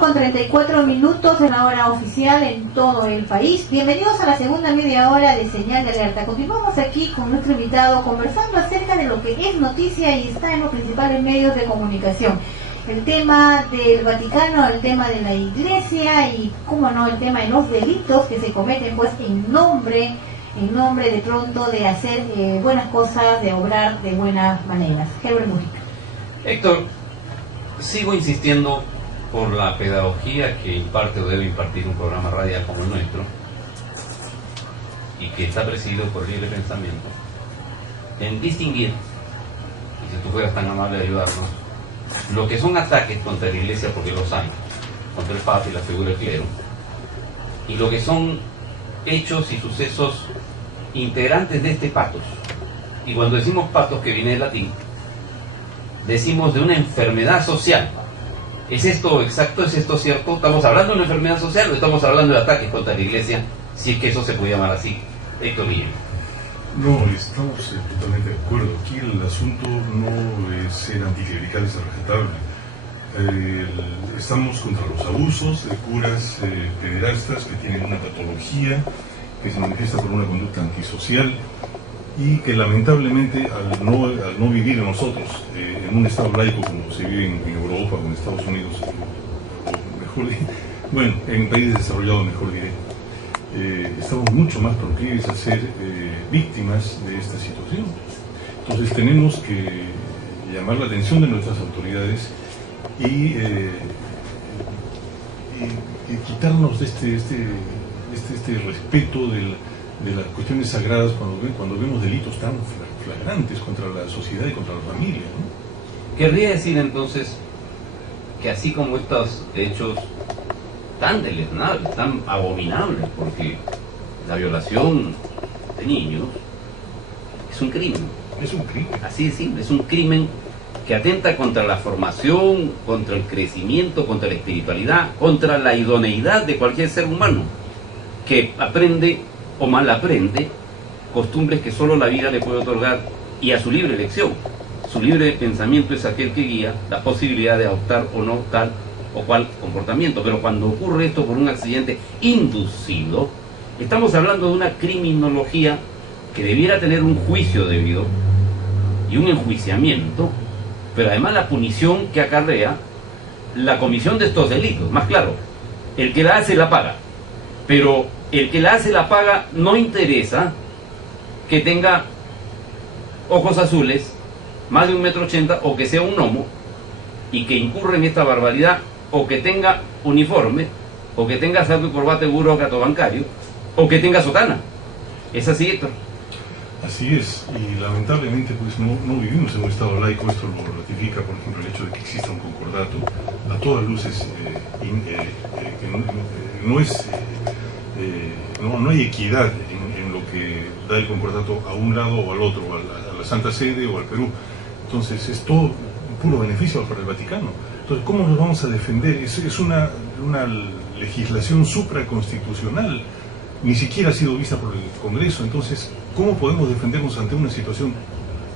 4:34 en la hora oficial en todo el país. Bienvenidos a la segunda media hora de Señal de Alerta. Continuamos aquí con nuestro invitado conversando acerca de lo que es noticia y está en los principales medios de comunicación. El tema del Vaticano, el tema de la Iglesia y, cómo no, el tema de los delitos que se cometen pues en nombre de pronto de hacer buenas cosas, de obrar de buenas maneras. Herbert Mujica. Héctor, sigo insistiendo por la pedagogía que imparte o debe impartir un programa radial como el nuestro y que está presidido por libre pensamiento, en distinguir, y si tú fueras tan amable de ayudarnos, lo que son ataques contra la Iglesia, porque los hay, contra el Papa y la figura del clero, y lo que son hechos y sucesos integrantes de este pathos. Y cuando decimos pathos, que viene del latín, decimos de una enfermedad social. ¿Es esto exacto? ¿Es esto cierto? ¿Estamos hablando de una enfermedad social o estamos hablando de ataques contra la Iglesia? Si es que eso se puede llamar así. Héctor Guillén. No, estamos totalmente de acuerdo. Aquí el asunto no es ser anticlerical, es respetable. Estamos contra los abusos de curas pederastas que tienen una patología que se manifiesta por una conducta antisocial y que lamentablemente al no vivir nosotros en un estado laico como se vive en Europa o en Estados Unidos, o mejor, bueno, en países desarrollados mejor diré, estamos mucho más proclives a ser víctimas de esta situación. Entonces tenemos que llamar la atención de nuestras autoridades y quitarnos de este respeto de las cuestiones sagradas cuando vemos delitos tan flagrantes contra la sociedad y contra la familia, ¿no? Querría decir entonces que así como estos hechos tan deleznables, tan abominables, porque la violación de niños es un crimen. Es un crimen. Así de simple, es un crimen que atenta contra la formación, contra el crecimiento, contra la espiritualidad, contra la idoneidad de cualquier ser humano que aprende o mal aprende costumbres que solo la vida le puede otorgar, y a su libre elección. Su libre pensamiento es aquel que guía la posibilidad de adoptar o no tal o cual comportamiento. Pero cuando ocurre esto por un accidente inducido, estamos hablando de una criminología que debiera tener un juicio debido y un enjuiciamiento, pero además la punición que acarrea la comisión de estos delitos. Más claro, el que la hace la paga, pero el que la hace la paga no interesa que tenga ojos azules, más de 1,80 m, o que sea un gnomo y que incurre en esta barbaridad, o que tenga uniforme, o que tenga saco y corbata de burócrata bancario, o que tenga sotana. ¿Es así, Héctor? Así es, y lamentablemente pues no vivimos en un estado laico. Esto lo ratifica, por ejemplo, el hecho de que exista un concordato a todas luces que no hay equidad en lo que da el concordato a un lado o al otro, a la Santa Sede o al Perú. Entonces es todo puro beneficio para el Vaticano. Entonces, ¿cómo nos vamos a defender? Es una legislación supraconstitucional, ni siquiera ha sido vista por el Congreso. Entonces, ¿cómo podemos defendernos ante una situación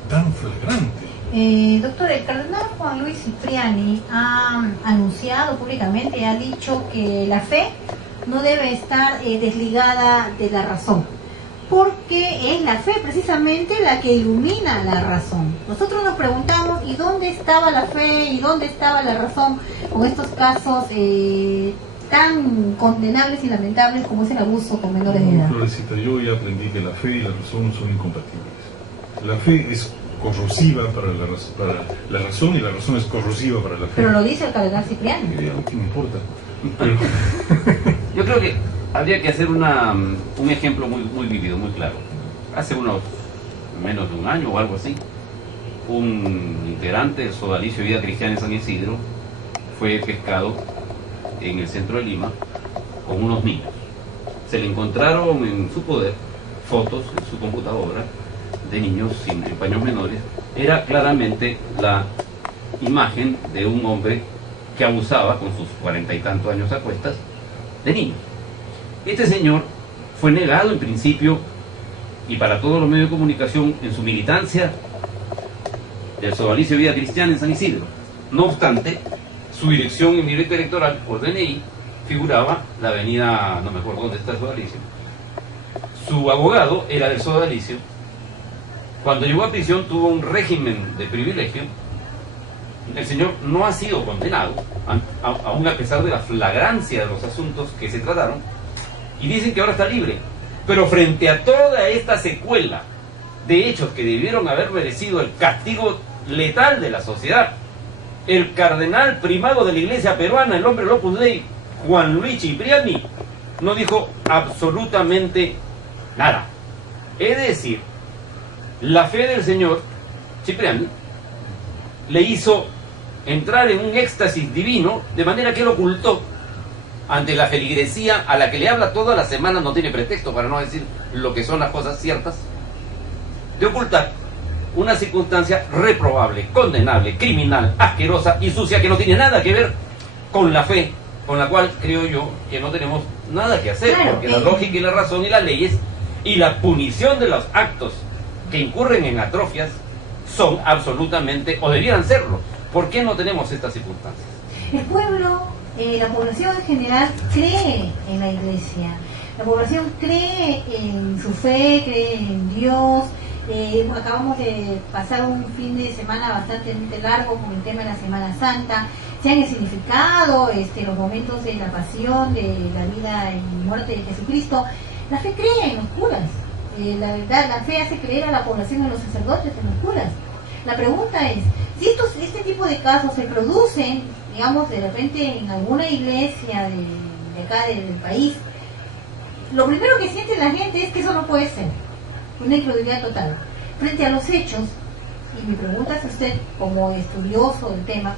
tan flagrante? Doctor, el cardenal Juan Luis Cipriani ha anunciado públicamente, ha dicho que la fe no debe estar desligada de la razón, porque es la fe precisamente la que ilumina la razón. Nosotros nos preguntamos, ¿y dónde estaba la fe y dónde estaba la razón con estos casos tan condenables y lamentables como es el abuso con menores de edad? Florecita, yo ya aprendí que la fe y la razón son incompatibles. La fe es corrosiva para la razón y la razón es corrosiva para la fe. Pero lo dice el cardenal Cipriani. ¿Qué me importa? Pero yo creo que habría que hacer un ejemplo muy vivido, muy claro. Hace menos de un año o algo así, un integrante del Sodalicio de Vida Cristiana en San Isidro fue pescado en el centro de Lima con unos niños. Se le encontraron en su poder fotos en su computadora de niños en paños menores. Era claramente la imagen de un hombre que abusaba con sus 40 y tantos años a cuestas de niños. Este señor fue negado en principio, y para todos los medios de comunicación, en su militancia del Sodalicio de Vida Cristiana en San Isidro. No obstante, su dirección en mi directa electoral, por DNI, figuraba la avenida, no me acuerdo dónde está el sodalicio. Su abogado era del sodalicio. Cuando llegó a prisión tuvo un régimen de privilegio. El señor no ha sido condenado, aún a pesar de la flagrancia de los asuntos que se trataron, y dicen que ahora está libre. Pero frente a toda esta secuela de hechos que debieron haber merecido el castigo letal de la sociedad, el cardenal primado de la iglesia peruana, el hombre Opus Dei, Juan Luis Cipriani, no dijo absolutamente nada. Es decir, la fe del señor Cipriani le hizo entrar en un éxtasis divino, de manera que él ocultó ante la feligresía a la que le habla toda la semana, no tiene pretexto para no decir lo que son las cosas ciertas, de ocultar una circunstancia reprobable, condenable, criminal, asquerosa y sucia, que no tiene nada que ver con la fe, con la cual creo yo que no tenemos nada que hacer, claro, porque la lógica y la razón y las leyes y la punición de los actos que incurren en atrofias son absolutamente, o debieran serlo. ¿Por qué no tenemos estas circunstancias? El pueblo, la población en general cree en la iglesia, la población cree en su fe, cree en Dios. Acabamos de pasar un fin de semana bastante largo con el tema de la Semana Santa. Se han significado los momentos de la pasión, de la vida y muerte de Jesucristo. La fe cree en los curas. La verdad, la fe hace creer a la población, a los sacerdotes, en los curas. La pregunta es, si este tipo de casos se producen, digamos, de repente en alguna iglesia de acá del país, lo primero que siente la gente es que eso no puede ser. Una incredulidad total. Frente a los hechos, y mi pregunta es a usted, como estudioso del tema,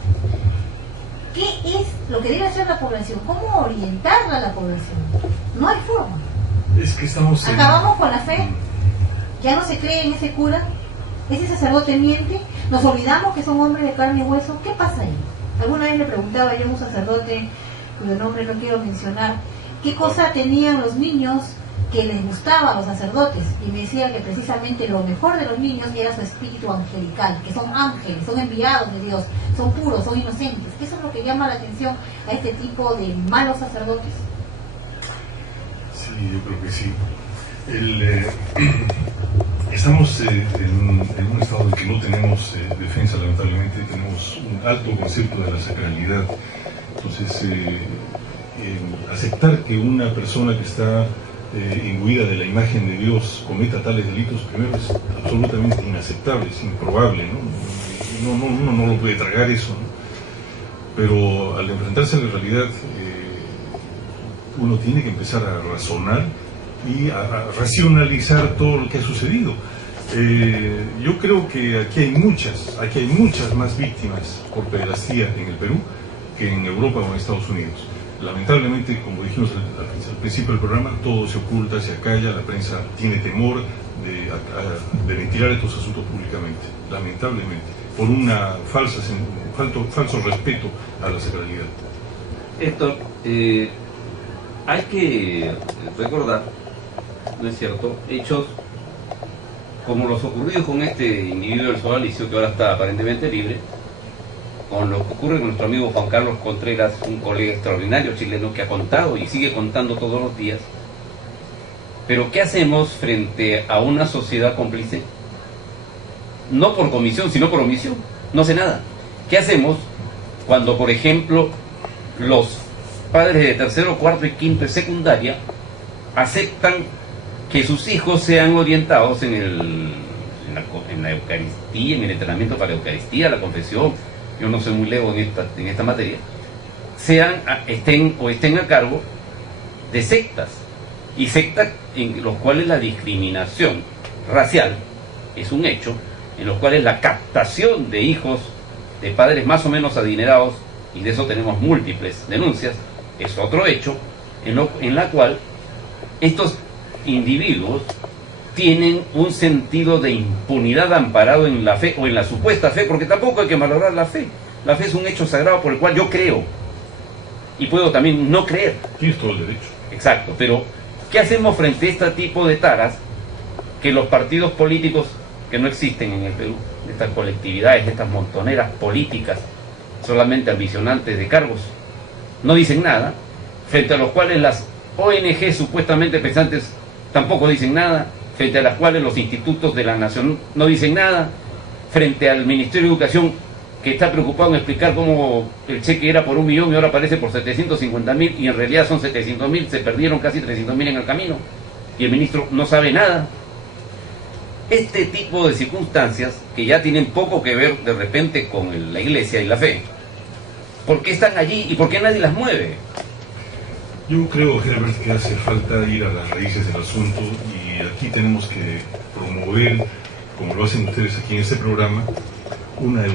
¿qué es lo que debe hacer la población? ¿Cómo orientarla a la población? No hay forma. Es que estamos acabamos con la fe, ya no se cree en ese cura, ese sacerdote miente, nos olvidamos que son hombres de carne y hueso. ¿Qué pasa ahí? Alguna vez le preguntaba yo a un sacerdote cuyo nombre no quiero mencionar, ¿qué cosa tenían los niños que les gustaba a los sacerdotes? Y me decía que precisamente lo mejor de los niños era su espíritu angelical, que son ángeles, son enviados de Dios, son puros, son inocentes. Eso es lo que llama la atención a este tipo de malos sacerdotes. Sí, yo creo que sí. Estamos en un estado en que no tenemos defensa, lamentablemente. Tenemos un alto concepto de la sacralidad. Entonces, aceptar que una persona que está imbuida de la imagen de Dios cometa tales delitos, primero es absolutamente inaceptable, es improbable, ¿no? Uno no lo puede tragar eso, ¿no? Pero al enfrentarse a la realidad, uno tiene que empezar a razonar y a racionalizar todo lo que ha sucedido. Yo creo que aquí hay muchas más víctimas por pederastía en el Perú que en Europa o en Estados Unidos. Lamentablemente, como dijimos al principio del programa, todo se oculta, se acalla, la prensa tiene temor de ventilar estos asuntos públicamente, lamentablemente, por una falso respeto a la sacralidad. Héctor, hay que recordar, ¿no es cierto?, hechos como los ocurridos con este individuo del sodalicio, que ahora está aparentemente libre, con lo que ocurre con nuestro amigo Juan Carlos Contreras, un colega extraordinario chileno que ha contado y sigue contando todos los días. Pero ¿qué hacemos frente a una sociedad cómplice? No por comisión, sino por omisión. No hace nada. ¿Qué hacemos cuando, por ejemplo, los padres de tercero, cuarto y quinto de secundaria aceptan que sus hijos sean orientados en la Eucaristía, en el entrenamiento para la Eucaristía, la confesión? Yo no soy muy lego en esta materia. Estén a cargo de sectas, y sectas en los cuales la discriminación racial es un hecho, en los cuales la captación de hijos de padres más o menos adinerados, y de eso tenemos múltiples denuncias, es otro hecho, en la cual estos individuos tienen un sentido de impunidad amparado en la fe, o en la supuesta fe, porque tampoco hay que malograr la fe. La fe es un hecho sagrado por el cual yo creo, y puedo también no creer. Tienes todo el derecho. Exacto, pero ¿qué hacemos frente a este tipo de taras que los partidos políticos que no existen en el Perú, de estas colectividades, de estas montoneras políticas, solamente ambicionantes de cargos, no dicen nada, frente a los cuales las ONG supuestamente pensantes tampoco dicen nada, frente a las cuales los institutos de la nación no dicen nada, frente al Ministerio de Educación, que está preocupado en explicar cómo el cheque era por 1 millón y ahora aparece por 750.000 y en realidad son 700.000, se perdieron casi 300.000 en el camino y el ministro no sabe nada. Este tipo de circunstancias que ya tienen poco que ver de repente con la iglesia y la fe, ¿por qué están allí y por qué nadie las mueve? Yo creo, Herbert, que hace falta ir a las raíces del asunto y aquí tenemos que promover, como lo hacen ustedes aquí en este programa, una educación